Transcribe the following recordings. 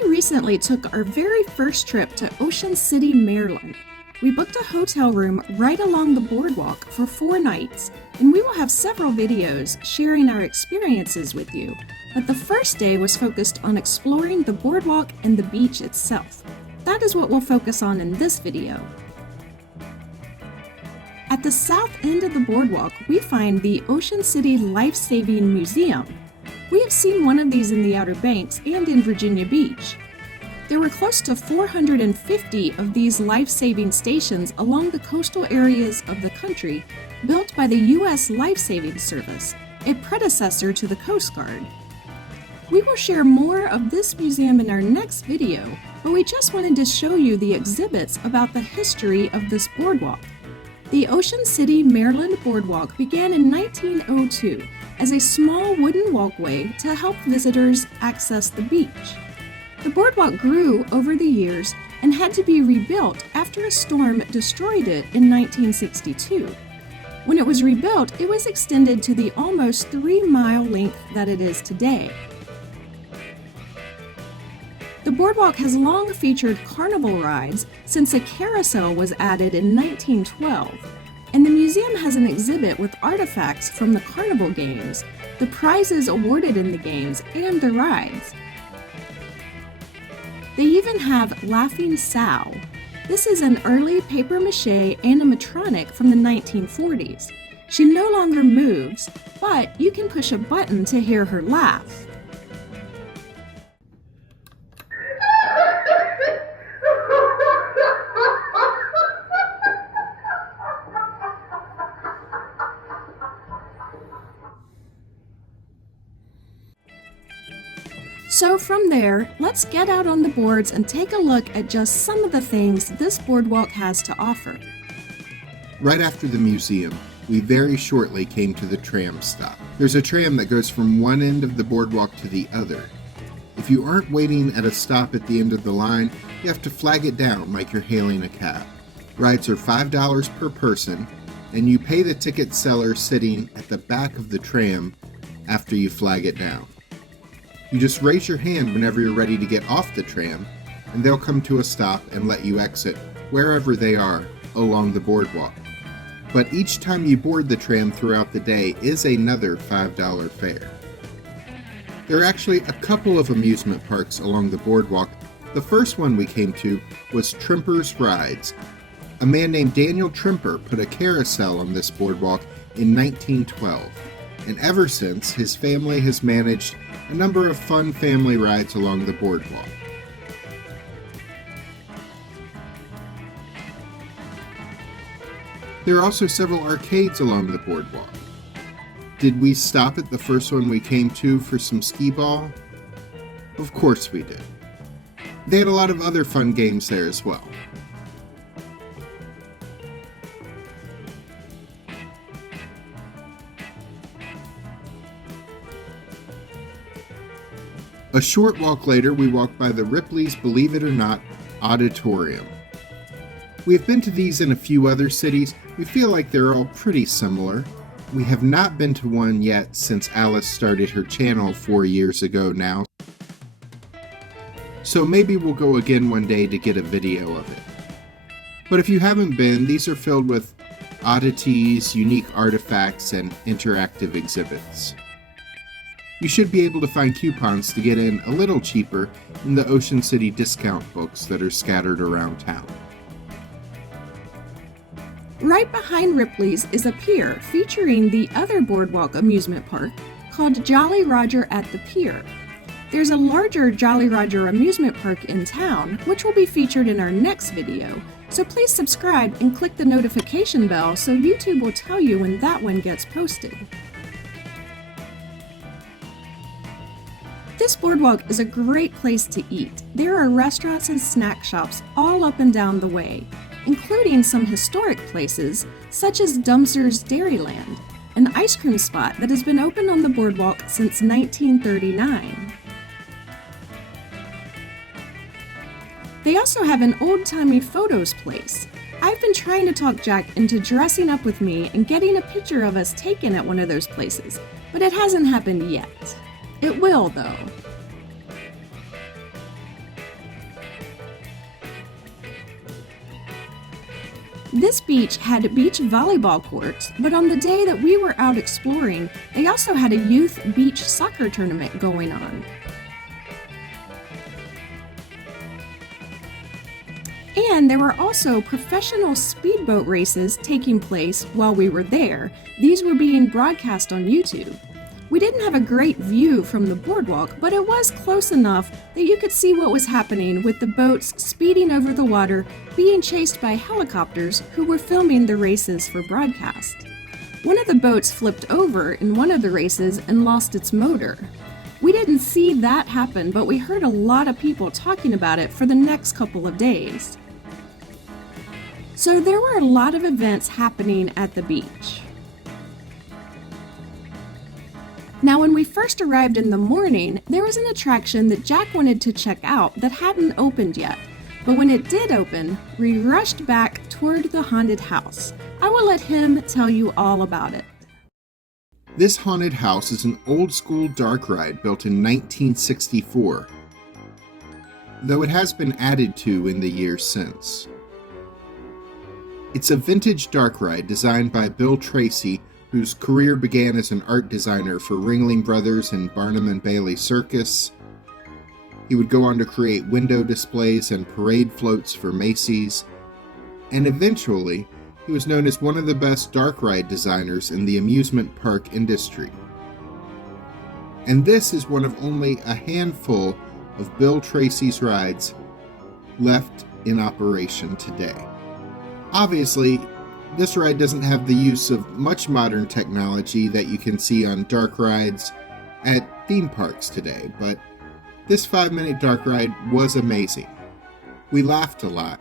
We recently took our very first trip to Ocean City, Maryland. We booked a hotel room right along the boardwalk for 4 nights, and we will have several videos sharing our experiences with you. But the first day was focused on exploring the boardwalk and the beach itself. That is what we'll focus on in this video. At the south end of the boardwalk, we find the Ocean City Lifesaving Museum. We have seen one of these in the Outer Banks and in Virginia Beach. There were close to 450 of these life-saving stations along the coastal areas of the country, built by the U.S. Lifesaving Service, a predecessor to the Coast Guard. We will share more of this museum in our next video, but we just wanted to show you the exhibits about the history of this boardwalk. The Ocean City, Maryland Boardwalk began in 1902 as a small wooden walkway to help visitors access the beach. The boardwalk grew over the years and had to be rebuilt after a storm destroyed it in 1962. When it was rebuilt, it was extended to the almost 3-mile length that it is today. The boardwalk has long featured carnival rides since a carousel was added in 1912, and the museum has an exhibit with artifacts from the carnival games, the prizes awarded in the games, and the rides. They even have Laughing Sal. This is an early papier-mâché animatronic from the 1940s. She no longer moves, but you can push a button to hear her laugh. So from there, let's get out on the boards and take a look at just some of the things this boardwalk has to offer. Right after the museum, we very shortly came to the tram stop. There's a tram that goes from one end of the boardwalk to the other. If you aren't waiting at a stop at the end of the line, you have to flag it down like you're hailing a cab. Rides are $5 per person, and you pay the ticket seller sitting at the back of the tram after you flag it down. You just raise your hand whenever you're ready to get off the tram, and they'll come to a stop and let you exit wherever they are along the boardwalk. But each time you board the tram throughout the day is another $5 fare. There are actually a couple of amusement parks along the boardwalk. The first one we came to was Trimper's Rides. A man named Daniel Trimper put a carousel on this boardwalk in 1912, and ever since, his family has managed a number of fun family rides along the boardwalk. There are also several arcades along the boardwalk. Did we stop at the first one we came to for some skee-ball? Of course we did. They had a lot of other fun games there as well. A short walk later, we walked by the Ripley's Believe It or Not Auditorium. We have been to these in a few other cities. We feel like they're all pretty similar. We have not been to one yet since Alice started her channel 4 years ago now. So maybe we'll go again one day to get a video of it. But if you haven't been, these are filled with oddities, unique artifacts, and interactive exhibits. You should be able to find coupons to get in a little cheaper in the Ocean City discount books that are scattered around town. Right behind Ripley's is a pier featuring the other boardwalk amusement park called Jolly Roger at the Pier. There's a larger Jolly Roger amusement park in town, which will be featured in our next video, so please subscribe and click the notification bell so YouTube will tell you when that one gets posted. This boardwalk is a great place to eat. There are restaurants and snack shops all up and down the way, including some historic places such as Dumser's Dairyland, an ice cream spot that has been open on the boardwalk since 1939. They also have an old-timey photos place. I've been trying to talk Jack into dressing up with me and getting a picture of us taken at one of those places, but it hasn't happened yet. It will, though. This beach had beach volleyball courts, but on the day that we were out exploring, they also had a youth beach soccer tournament going on. And there were also professional speedboat races taking place while we were there. These were being broadcast on YouTube. We didn't have a great view from the boardwalk, but it was close enough that you could see what was happening with the boats speeding over the water, being chased by helicopters who were filming the races for broadcast. One of the boats flipped over in one of the races and lost its motor. We didn't see that happen, but we heard a lot of people talking about it for the next couple of days. So there were a lot of events happening at the beach. Now, when we first arrived in the morning, there was an attraction that Jack wanted to check out that hadn't opened yet. But when it did open, we rushed back toward the haunted house. I will let him tell you all about it. This haunted house is an old-school dark ride built in 1964, though it has been added to in the years since. It's a vintage dark ride designed by Bill Tracy, whose career began as an art designer for Ringling Brothers and Barnum and Bailey Circus. He would go on to create window displays and parade floats for Macy's, and eventually, he was known as one of the best dark ride designers in the amusement park industry. And this is one of only a handful of Bill Tracy's rides left in operation today. Obviously, this ride doesn't have the use of much modern technology that you can see on dark rides at theme parks today, but this 5-minute dark ride was amazing. We laughed a lot,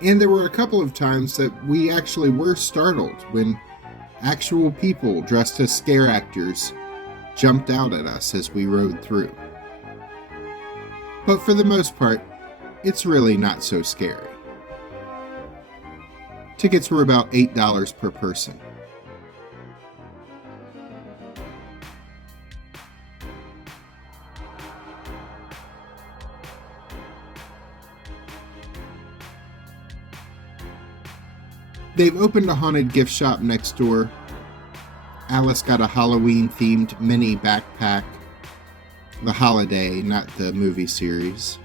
and there were a couple of times that we actually were startled when actual people dressed as scare actors jumped out at us as we rode through. But for the most part, it's really not so scary. Tickets were about $8 per person. They've opened a haunted gift shop next door. Alice got a Halloween-themed mini backpack. The holiday, not the movie series.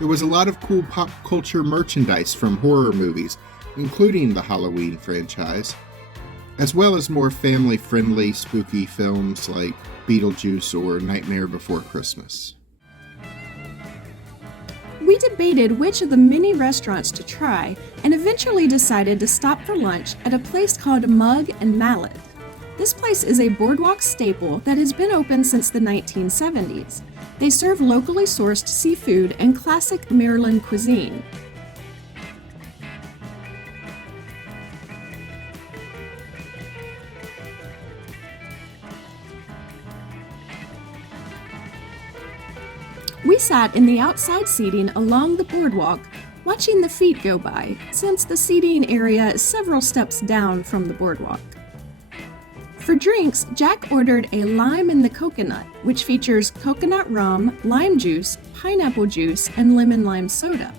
There was a lot of cool pop culture merchandise from horror movies, including the Halloween franchise, as well as more family-friendly spooky films like Beetlejuice or Nightmare Before Christmas. We debated which of the many restaurants to try and eventually decided to stop for lunch at a place called Mug and Mallet. This place is a boardwalk staple that has been open since the 1970s. They serve locally sourced seafood and classic Maryland cuisine. We sat in the outside seating along the boardwalk, watching the feet go by, since the seating area is several steps down from the boardwalk. For drinks, Jack ordered a lime in the coconut, which features coconut rum, lime juice, pineapple juice, and lemon lime soda.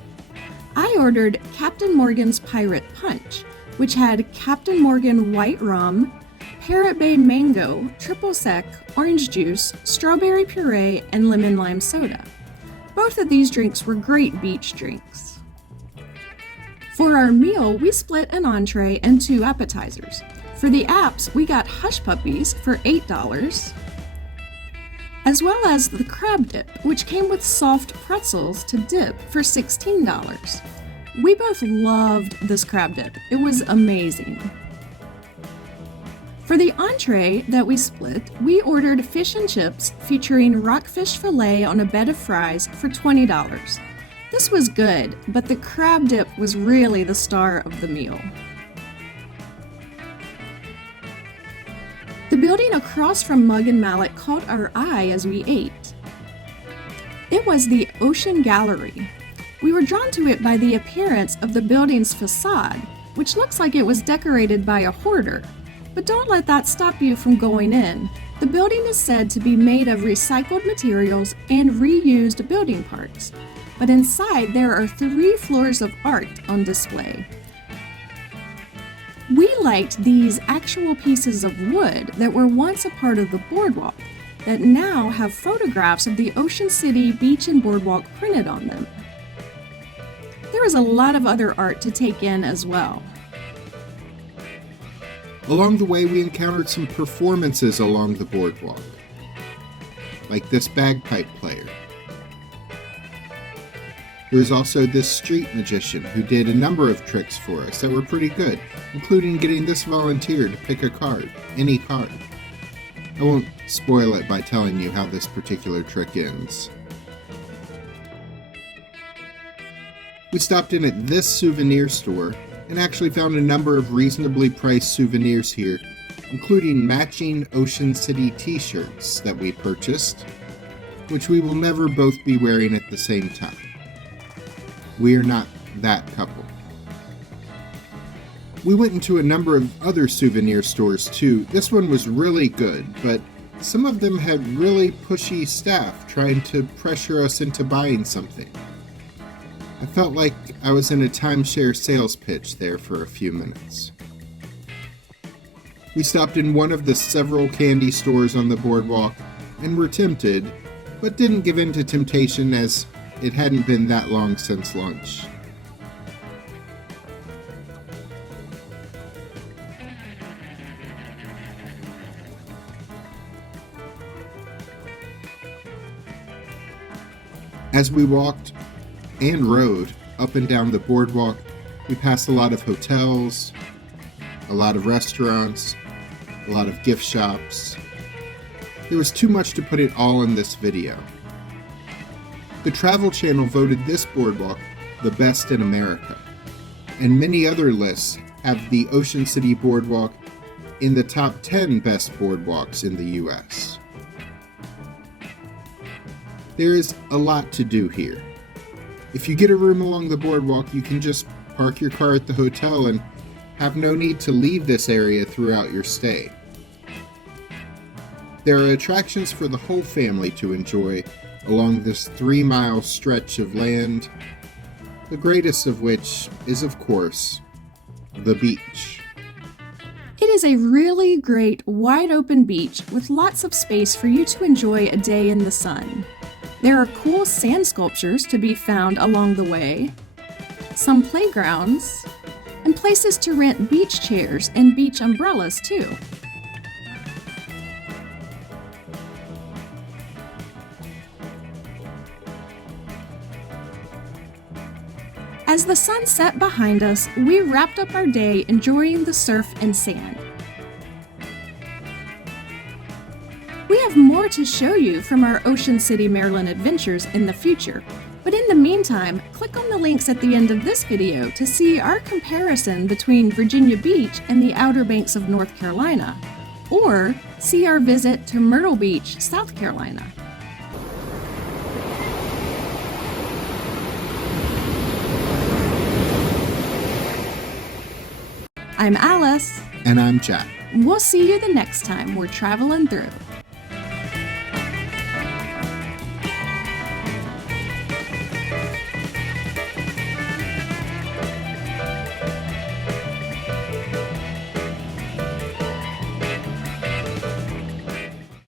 I ordered Captain Morgan's Pirate Punch, which had Captain Morgan white rum, Parrot Bay mango, triple sec, orange juice, strawberry puree, and lemon lime soda. Both of these drinks were great beach drinks. For our meal, we split an entree and 2 appetizers. For the apps, we got Hush Puppies for $8, as well as the crab dip, which came with soft pretzels to dip for $16. We both loved this crab dip. It was amazing. For the entree that we split, we ordered fish and chips featuring rockfish fillet on a bed of fries for $20. This was good, but the crab dip was really the star of the meal. The building across from Mug and Mallet caught our eye as we ate. It was the Ocean Gallery. We were drawn to it by the appearance of the building's facade, which looks like it was decorated by a hoarder. But don't let that stop you from going in. The building is said to be made of recycled materials and reused building parts. But inside there are 3 floors of art on display. We liked these actual pieces of wood that were once a part of the boardwalk that now have photographs of the Ocean City beach and boardwalk printed on them. There is a lot of other art to take in as well. Along the way, we encountered some performances along the boardwalk, like this bagpipe player. There's also this street magician who did a number of tricks for us that were pretty good, including getting this volunteer to pick a card, any card. I won't spoil it by telling you how this particular trick ends. We stopped in at this souvenir store and actually found a number of reasonably priced souvenirs here, including matching Ocean City t-shirts that we purchased, which we will never both be wearing at the same time. We are not that couple. We went into a number of other souvenir stores too. This one was really good, but some of them had really pushy staff trying to pressure us into buying something. I felt like I was in a timeshare sales pitch there for a few minutes. We stopped in one of the several candy stores on the boardwalk and were tempted, but didn't give in to temptation as it hadn't been that long since lunch. As we walked and rode up and down the boardwalk, we passed a lot of hotels, a lot of restaurants, a lot of gift shops. There was too much to put it all in this video. The Travel Channel voted this boardwalk the best in America, and many other lists have the Ocean City Boardwalk in the top 10 best boardwalks in the US. There is a lot to do here. If you get a room along the boardwalk, you can just park your car at the hotel and have no need to leave this area throughout your stay. There are attractions for the whole family to enjoy along this 3-mile stretch of land, the greatest of which is, of course, the beach. It is a really great, wide-open beach with lots of space for you to enjoy a day in the sun. There are cool sand sculptures to be found along the way, some playgrounds, and places to rent beach chairs and beach umbrellas too. As the sun set behind us, we wrapped up our day enjoying the surf and sand. We have more to show you from our Ocean City, Maryland adventures in the future, but in the meantime, click on the links at the end of this video to see our comparison between Virginia Beach and the Outer Banks of North Carolina, or see our visit to Myrtle Beach, South Carolina. I'm Alice. And I'm Jack. We'll see you the next time we're traveling through.